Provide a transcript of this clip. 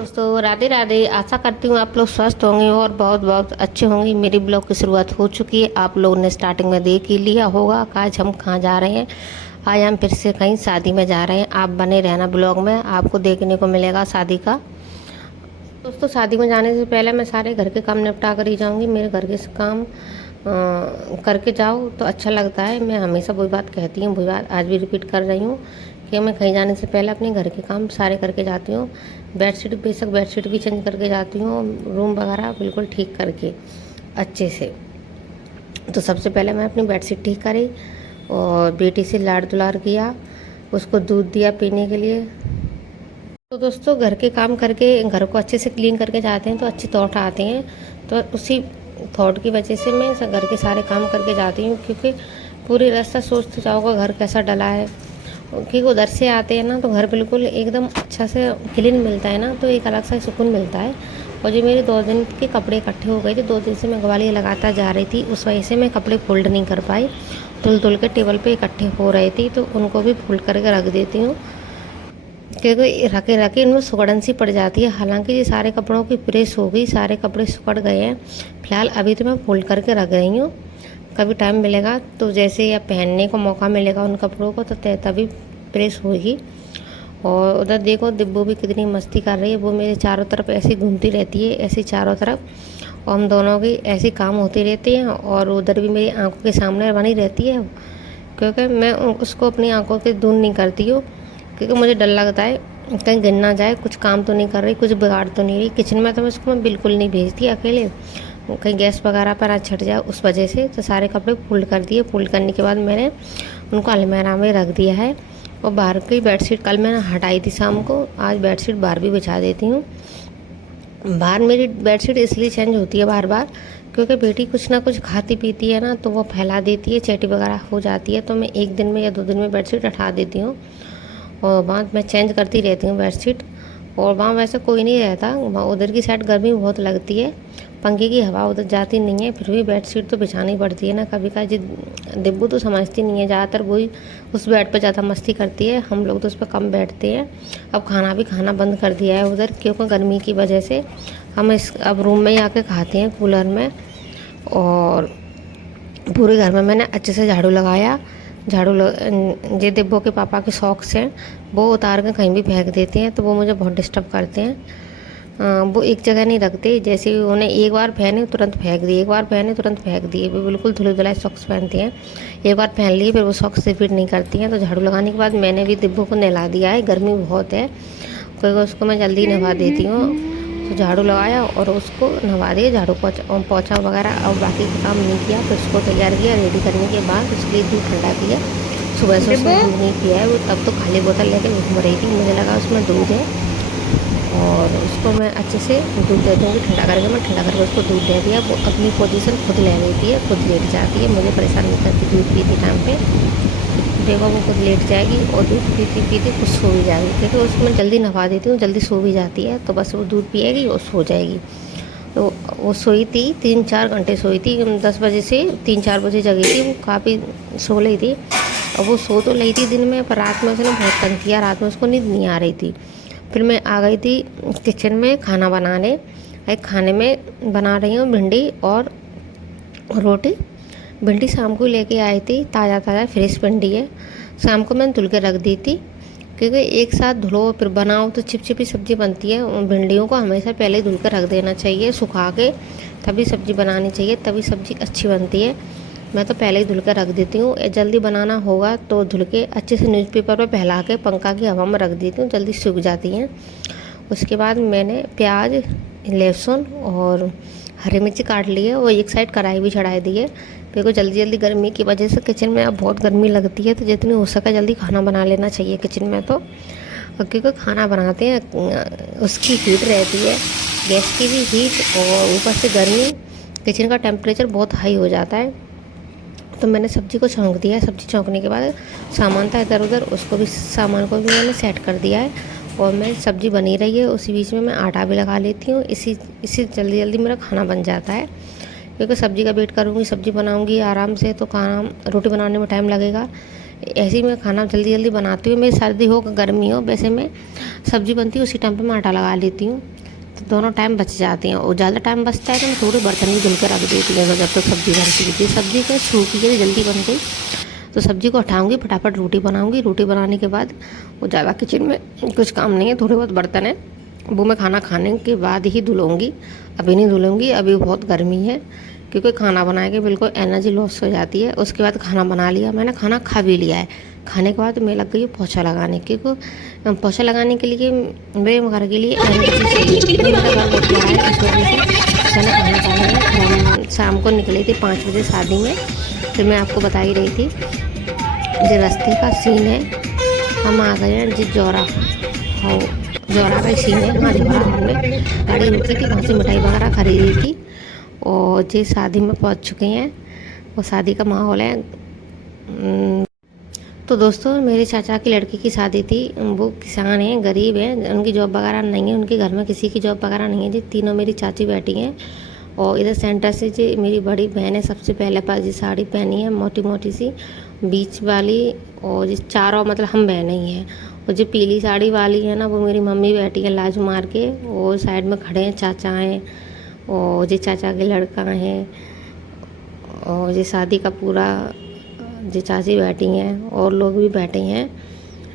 दोस्तों राधे राधे। आशा करती हूँ आप लोग स्वस्थ होंगे और बहुत बहुत अच्छे होंगे। मेरी ब्लॉग की शुरुआत हो चुकी है। आप लोगों ने स्टार्टिंग में देख ही लिया होगा कि आज हम कहाँ जा रहे हैं। आज हम फिर से कहीं शादी में जा रहे हैं। आप बने रहना ब्लॉग में, आपको देखने को मिलेगा शादी का। दोस्तों शादी में जाने से पहले मैं सारे घर के काम निपटा कर ही जाऊँगी। मेरे घर के काम करके जाओ तो अच्छा लगता है। मैं हमेशा वही बात कहती हूँ, वही बात आज भी रिपीट कर रही हूँ कि मैं कहीं जाने से पहले अपने घर के काम सारे करके जाती हूँ। बेडशीट बेशक बेडशीट भी चेंज करके जाती हूँ, रूम वगैरह बिल्कुल ठीक करके अच्छे से। तो सबसे पहले मैं अपनी बेडशीट ठीक करी और बेटी से लाड़ दुलार किया, उसको दूध दिया पीने के लिए। तो दोस्तों घर के काम करके घर को अच्छे से क्लीन करके जाते हैं तो अच्छे थॉट आते हैं। तो उसी थॉट की वजह से मैं घर के सारे काम करके जाती हूँ, क्योंकि पूरी रास्ता सोचते जाओगे घर कैसा डला है। क्योंकि उधर से आते हैं ना तो घर बिल्कुल एकदम अच्छा से क्लीन मिलता है ना, तो एक अलग सा सुकून मिलता है। और जो मेरे 2 दिन के कपड़े इकट्ठे हो गए थे, 2 दिन से मैं ग्वालियर लगातार जा रही थी, उस वजह से मैं कपड़े फोल्ड नहीं कर पाई। धुल के टेबल पे इकट्ठे हो रहे थे तो उनको भी फोल्ड करके रख देती हूँ, क्योंकि रखे रखे इनमें सुगड़न सी पड़ जाती है। हालांकि ये सारे कपड़ों की प्रेस हो गई, सारे कपड़े सुकड़ गए हैं। फिलहाल अभी तो मैं फोल्ड करके रख रही हूँ। कभी टाइम मिलेगा तो जैसे या पहनने को मौका मिलेगा उन कपड़ों को तो तभी प्रेस होगी। और उधर देखो दिब्बू भी कितनी मस्ती कर रही है, वो मेरे चारों तरफ ऐसी घूमती रहती है, ऐसी चारों तरफ। और हम दोनों की ऐसी काम होती रहती हैं और उधर भी मेरी आंखों के सामने बनी रहती है, क्योंकि मैं उसको अपनी आंखों के दूर नहीं करती हूँ। क्योंकि मुझे डर लगता है कहीं गिर ना जाए, कुछ काम तो नहीं कर रही, कुछ बिगाड़ तो नहीं रही। किचन में तो मैं उसको बिल्कुल नहीं भेजती अकेले, कहीं गैस वगैरह पर ना छट जाए उस वजह से। तो सारे कपड़े फोल्ड कर दिए। फोल्ड करने के बाद मैंने उनको अलमीरा में रख दिया है। और बाहर की बेडशीट कल मैंने हटाई थी शाम को, आज बेडशीट बाहर भी बिछा देती हूँ। बाहर मेरी बेडशीट इसलिए चेंज होती है बार बार, क्योंकि बेटी कुछ ना कुछ खाती पीती है ना, तो वो फैला देती है, चेटी वगैरह हो जाती है। तो मैं 1 दिन में या 2 दिन में बेडशीट हटा देती हूँ और वहाँ मैं चेंज करती रहती हूँ बेडशीट। और वहाँ वैसे कोई नहीं रहता, वहाँ उधर की साइड गर्मी बहुत लगती है, पंखे की हवा उधर जाती नहीं है, फिर भी बेडशीट तो बिछानी पड़ती है ना। कभी कभी दिब्बू तो समझती नहीं है, ज़्यादातर वही उस बेड पर ज़्यादा मस्ती करती है, हम लोग तो उस पर कम बैठते हैं। अब खाना भी खाना बंद कर दिया है उधर, क्योंकि गर्मी की वजह से हम अब रूम में ही आके खाते हैं कूलर में। और पूरे घर में मैंने अच्छे से झाड़ू लगाया। ये दिब्बो के पापा के शौक से वो उतार के कहीं भी फेंक देते हैं, तो वो मुझे बहुत डिस्टर्ब करते हैं। वो एक जगह नहीं रखते, जैसे उन्हें एक बार पहने तुरंत फेंक दिए, एक बार पहने तुरंत फेंक दिए। वो बिल्कुल धुले धुलाए सॉक्स पहनते हैं, एक बार पहन लिए फिर वो सॉक्स रिपीट नहीं करती हैं। तो झाड़ू लगाने के बाद मैंने भी दिब्बो को नहला दिया है, गर्मी बहुत है, क्योंकि उसको मैं जल्दी नहवा देती हूँ। तो झाड़ू लगाया और उसको नहवा दिया, झाड़ू पोछा वगैरह और बाकी का काम नहीं किया। फिर उसको तैयार किया, रेडी करने के बाद उसके लिए दूध ठंडा किया। सुबह से उसने दूध नहीं पिया है, वो तब तो खाली बोतल लेके घूम रही थी, मुझे लगा उसमें दूध है। और उसको मैं अच्छे से दूध दे दूँगी ठंडा करके। मैं ठंडा करके उसको दूध दे दिया। वो अपनी पोजीशन खुद ले लेती है, खुद लेट जाती है, मुझे परेशान नहीं करती दूध पीते टाइम पे। देखो वो खुद लेट जाएगी और दूध पीती पीती खुद सो भी जाएगी, क्योंकि उसमें जल्दी नहवा देती हूँ, जल्दी सो भी जाती है। तो बस वो दूध पिएगी और सो जाएगी। तो वो सोई थी 3-4 घंटे सोई थी, 10 बजे से 3-4 बजे जगी थी, वो काफ़ी सो रही थी। और वो सो तो रही थी दिन में, पर रात में उसने बहुत तंग किया, रात में उसको नींद नहीं आ रही थी। फिर मैं आ गई थी किचन में खाना बनाने। एक खाने में बना रही हूँ भिंडी और रोटी। भिंडी शाम को लेके आई थी, ताज़ा ताज़ा फ्रेश भिंडी है, शाम को मैंने धुल के रख दी थी, क्योंकि एक साथ धुलो फिर बनाओ तो चिपचिपी सब्ज़ी बनती है। भिंडियों को हमेशा पहले ही धुल कर रख देना चाहिए, सुखा के तभी सब्ज़ी बनानी चाहिए, तभी सब्ज़ी अच्छी बनती है। मैं तो पहले ही धुल कर रख देती हूँ। जल्दी बनाना होगा तो धुल के अच्छे से न्यूज़पेपर पर फैला के पंखा की हवा में रख देती हूँ, जल्दी सूख जाती हैं। उसके बाद मैंने प्याज, लहसुन और हरी मिर्ची काट ली है, वो एक साइड कढ़ाई भी चढ़ाई दी है, क्योंकि जल्दी जल्दी गर्मी की वजह से किचन में अब बहुत गर्मी लगती है, तो जितनी हो सके जल्दी खाना बना लेना चाहिए किचन में। तो क्योंकि खाना बनाते हैं उसकी हीट रहती है, गैस की भी हीट और ऊपर से गर्मी, किचन का टेम्परेचर बहुत हाई हो जाता है। तो मैंने सब्ज़ी को छौंक दिया है। सब्ज़ी छौंकने के बाद सामान था इधर उधर, उसको भी सामान को भी मैंने सेट कर दिया है। और मैं सब्ज़ी बनी रही है, उसी बीच में मैं आटा भी लगा लेती हूँ, इसी जल्दी जल्दी मेरा खाना बन जाता है। क्योंकि सब्ज़ी का वेट करूँगी, सब्ज़ी बनाऊँगी आराम से तो खाना रोटी बनाने में टाइम लगेगा, ऐसे ही मैं खाना जल्दी जल्दी बनाती हूँ। मेरी सर्दी हो गर्मी हो, वैसे मैं सब्ज़ी बनती है उसी टाइम पे मैं आटा लगा लेती हूँ, तो दोनों टाइम बच जाते हैं। और ज़्यादा टाइम बचता है तो मैं थोड़े बर्तन भी धुल कर रख देती हूँ। जब तो सब्ज़ी बनती थी, सब्ज़ी के सूखी गई जल्दी बन गई तो सब्ज़ी को हटाऊँगी, फटाफट रोटी बनाऊँगी। रोटी बनाने के बाद वो ज़्यादा किचन में कुछ काम नहीं है, थोड़े बहुत बर्तन है वो मैं खाना खाने के बाद ही धुलूँगी, अभी नहीं धुलूँगी। अभी बहुत गर्मी है, क्योंकि खाना बना के बिल्कुल एनर्जी लॉस हो जाती है। उसके बाद खाना बना लिया मैंने, खाना खा भी लिया है। खाने के बाद मैं लग गई पोछा लगाने, क्योंकि पोछा लगाने के लिए मेरे घर के लिए एनर्जी चाहिए, क्योंकि मेरा घर बहुत बड़ा है। इस वजह से मैंने खाना खा लिया। फिर हम शाम को निकले थे 5 बजे शादी में। फिर मैं आपको बता ही रही थी जो रास्ते का सीन है, हम आ गए हैं जी जौरा। हाँ, जौरा का ही सीन है। हाँ, जौरा हमने गाड़ी रुकी थी, वहाँ से मिठाई वगैरह खरीदी थी और जी शादी में पहुँच चुके हैं। और शादी का माहौल है। तो दोस्तों, मेरे चाचा की लड़की की शादी थी। वो किसान हैं, गरीब हैं, उनकी जॉब वगैरह नहीं है, उनके घर में किसी की जॉब वगैरह नहीं है जी। तीनों मेरी चाची बैठी हैं और इधर सेंटर से जी मेरी बड़ी बहन है, सबसे पहले पास जी साड़ी पहनी है मोटी मोटी सी बीच वाली। और जी चारों मतलब हम बहनें ही हैं। और जो पीली साड़ी वाली है ना, वो मेरी मम्मी बैठी है लाज मार के। और साइड में खड़े हैं चाचा हैं और जी चाचा के लड़का हैं। और जी शादी का पूरा जी चाची बैठी हैं और लोग भी बैठे हैं।